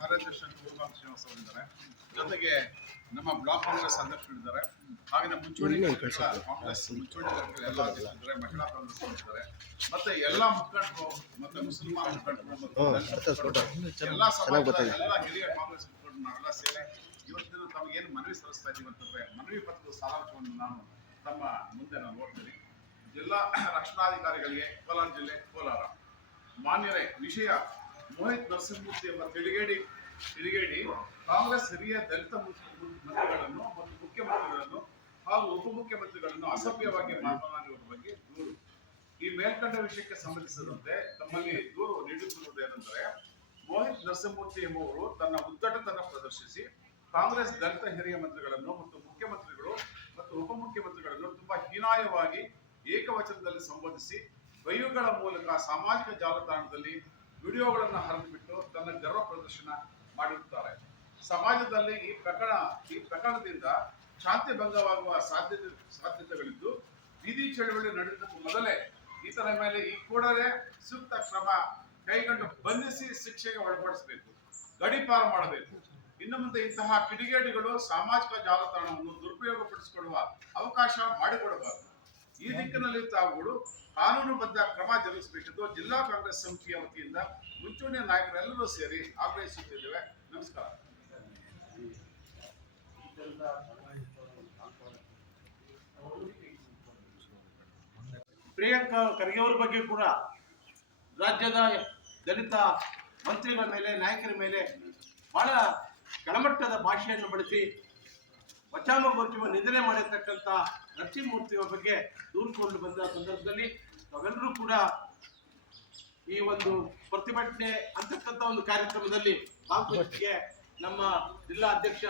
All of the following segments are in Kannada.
ಕಾರ್ಯದರ್ಶಿ ಪೂರ್ವಾಂಶ ಶ್ರೀನಿವಾಸ್ ಅವರಿದ್ದಾರೆ. ಜೊತೆಗೆ ನಮ್ಮ ಬ್ಲಾಕ್ ಕಾಂಗ್ರೆಸ್ ಅಧ್ಯಕ್ಷರಿದ್ದಾರೆ. ಹಾಗೆ ಮುಂಚೂಣಿ ಕಾಂಗ್ರೆಸ್ ಮುಂಚೂಣಿ ಎಲ್ಲ ಅಧ್ಯಕ್ಷರಿದ್ದಾರೆ. ಮಹಿಳಾ ಕಾಂಗ್ರೆಸ್ ಇದ್ದಾರೆ. ಮತ್ತೆ ಎಲ್ಲ ಮುಖಂಡರು ಮತ್ತೆ ಮುಸಲ್ಮಾನ ಮುಖಂಡರು ಎಲ್ಲ ಸಮಾಜದ ಎಲ್ಲ ಹಿರಿಯ ಕಾಂಗ್ರೆಸ್ ಮುಖಂಡರು ನಾವೆಲ್ಲ ಸೇರಿ ಇವತ್ತಿನ ತಮಗೇನು ಮನವಿ ಸಲ್ಲಿಸ್ತಾ ಇದ್ದೀವಿ ಅಂತಂದ್ರೆ ಮನವಿ ಪತ್ರದ ಸಾರಾಂಶವನ್ನು ನಾನು ತಮ್ಮ ಮುಂದೆ ನಾನು ನೋಡ್ತೀನಿ. ಜಿಲ್ಲಾ ರಕ್ಷಣಾಧಿಕಾರಿಗಳಿಗೆ ಕೋಲಾರ ಜಿಲ್ಲೆ ಕೋಲಾರ. ಮಾನ್ಯರೇ, ವಿಷಯ ಮೋಹಿತ್ ನರಸಿಂಹಮೂರ್ತಿ ಎಂಬ ತಿರುಗೇಡಿ ಕಾಂಗ್ರೆಸ್ ಹಿರಿಯ ದಲಿತ ಮಂತ್ರಿಗಳನ್ನು ಮತ್ತು ಮುಖ್ಯಮಂತ್ರಿಗಳನ್ನು ಹಾಗೂ ಉಪಮುಖ್ಯಮಂತ್ರಿಗಳನ್ನು ಅಸಭ್ಯವಾಗಿ ಮಾತನಾಡಿರುವ ಬಗ್ಗೆ ದೂರು. ಈ ಮೇಲ್ಕಂಡ ವಿಷಯಕ್ಕೆ ಸಂಬಂಧಿಸಿದಂತೆ ತಮ್ಮಲ್ಲಿ ದೂರು ನೀಡುತ್ತಿರುವುದೇನೆಂದರೆ, ಮೋಹಿತ್ ನರಸಿಂಹಮೂರ್ತಿ ಎಂಬುವರು ತನ್ನ ಉದ್ದಟತನ ಪ್ರದರ್ಶಿಸಿ ಕಾಂಗ್ರೆಸ್ ದಲಿತ ಹಿರಿಯ ಮಂತ್ರಿಗಳನ್ನು ಮತ್ತು ಮುಖ್ಯಮಂತ್ರಿಗಳು ಮತ್ತು ಉಪಮುಖ್ಯಮಂತ್ರಿಗಳನ್ನು ತುಂಬಾ ಹೀನಾಯವಾಗಿ ಏಕವಚನದಲ್ಲಿ ಸಂಬೋಧಿಸಿ ಬೈಯುಗಳ ಮೂಲಕ ಸಾಮಾಜಿಕ ಜಾಲತಾಣದಲ್ಲಿ ವಿಡಿಯೋಗಳನ್ನು ಹರಿದುಬಿಟ್ಟು ತನ್ನ ಗರ್ವ ಪ್ರದರ್ಶನ ಮಾಡಿರುತ್ತಾರೆ. ಸಮಾಜದಲ್ಲಿ ಈ ಪ್ರಕರಣದಿಂದ ಶಾಂತಿ ಭಂಗವಾಗುವ ಸಾಧ್ಯತೆಗಳಿದ್ದು ಬೀದಿ ಚಳವಳಿ ನಡೆಯುವುದಕ್ಕೂ ಮೊದಲೇ ಈತನ ಮೇಲೆ ಈ ಕೂಡಲೇ ಸೂಕ್ತ ಕ್ರಮ ಕೈಗೊಂಡು ಬಂಧಿಸಿ ಶಿಕ್ಷೆಗೆ ಒಳಪಡಿಸಬೇಕು, ಗಡೀಪಾರು ಮಾಡಬೇಕು. ಇನ್ನು ಮುಂದೆ ಇಂತಹ ಕಿಡಿಗೇಡಿಗಳು ಸಾಮಾಜಿಕ ಜಾಲತಾಣವನ್ನು ದುರುಪಯೋಗಪಡಿಸಿಕೊಳ್ಳುವ ಅವಕಾಶ ಮಾಡಿಕೊಡಬಾರದು. ಈ ದಿಕ್ಕಿನಲ್ಲಿ ತಾವುಗಳು ಕಾನೂನುಬದ್ಧ ಕ್ರಮ ಜರುಗಿಸಬೇಕೆಂದು ಜಿಲ್ಲಾ ಕಾಂಗ್ರೆಸ್ ಸಮಿತಿಯ ವತಿಯಿಂದ ಮುಂಚೂಣಿ ನಾಯಕರೆಲ್ಲರೂ ಸೇರಿ ಆಗ್ರಹಿಸುತ್ತಿದ್ದೇವೆ. ನಮಸ್ಕಾರ. ಪ್ರಿಯಾಂಕಾ ಖರ್ಗೆ ಅವರ ಬಗ್ಗೆ ಕೂಡ ರಾಜ್ಯದ ದಲಿತ ಮಂತ್ರಿಗಳ ಮೇಲೆ, ನಾಯಕರ ಮೇಲೆ ಬಹಳ ಕೆಳಮಟ್ಟದ ಭಾಷೆಯನ್ನು ಬಳಸಿ ವಚಾಮಗೋಚಮ ನಿಂದನೆ ಮಾಡಿರ್ತಕ್ಕಂಥ ನರಸಿಂಹಮೂರ್ತಿಯವರ ಬಗ್ಗೆ ದೂರಿಕೊಂಡು ಬಂದ ಸಂದರ್ಭದಲ್ಲಿ ನಾವೆಲ್ಲರೂ ಕೂಡ ಈ ಒಂದು ಪ್ರತಿಭಟನೆ ಅಂತಕ್ಕಂಥ ಒಂದು ಕಾರ್ಯಕ್ರಮದಲ್ಲಿ ಭಾಗವಹಿಸಿಗೆ ನಮ್ಮ ಜಿಲ್ಲಾ ಅಧ್ಯಕ್ಷ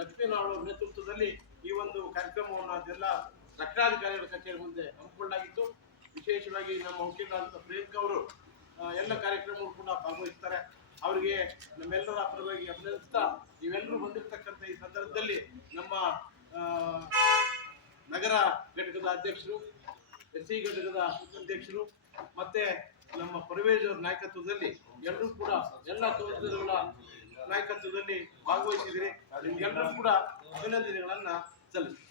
ಲಕ್ಷ್ಮೀನಾರಾಯಣ ಅವರ ನೇತೃತ್ವದಲ್ಲಿ ಈ ಒಂದು ಕಾರ್ಯಕ್ರಮವನ್ನು ಜಿಲ್ಲಾ ರಕ್ಷಣಾಧಿಕಾರಿಗಳ ಕಚೇರಿ ಮುಂದೆ ಹಮ್ಮಿಕೊಳ್ಳಲಾಗಿತ್ತು. ವಿಶೇಷವಾಗಿ ನಮ್ಮ ವಕೀಲರಾದ ಪ್ರಿಯಾಂಕಾ ಅವರು ಎಲ್ಲ ಕಾರ್ಯಕ್ರಮಗಳು ಕೂಡ ಭಾಗವಹಿಸ್ತಾರೆ. ಅವರಿಗೆ ನಮ್ಮೆಲ್ಲರ ಪರವಾಗಿ ಅಭಿನಂದಿಸ್ತಾ, ನೀವೆಲ್ಲರೂ ಬಂದಿರತಕ್ಕಂಥ ಈ ಸಂದರ್ಭದಲ್ಲಿ ನಮ್ಮ ನಗರ ಘಟಕದ ಅಧ್ಯಕ್ಷರು, ಎಸ್ಸಿ ಘಟಕದ ಅಧ್ಯಕ್ಷರು ಮತ್ತೆ ನಮ್ಮ ಪರವೇಜ್ ಅವರ ನಾಯಕತ್ವದಲ್ಲಿ ಎಲ್ಲರೂ ಕೂಡ ಎಲ್ಲ ಕೌನ್ಸಿಲರ್ಗಳ ನಾಯಕತ್ವದಲ್ಲಿ ಭಾಗವಹಿಸಿದರೆ ನಿಮ್ಗೆಲ್ಲರೂ ಕೂಡ ಅಭಿನಂದನೆಗಳನ್ನ ಸಲ್ಲಿಸಿ.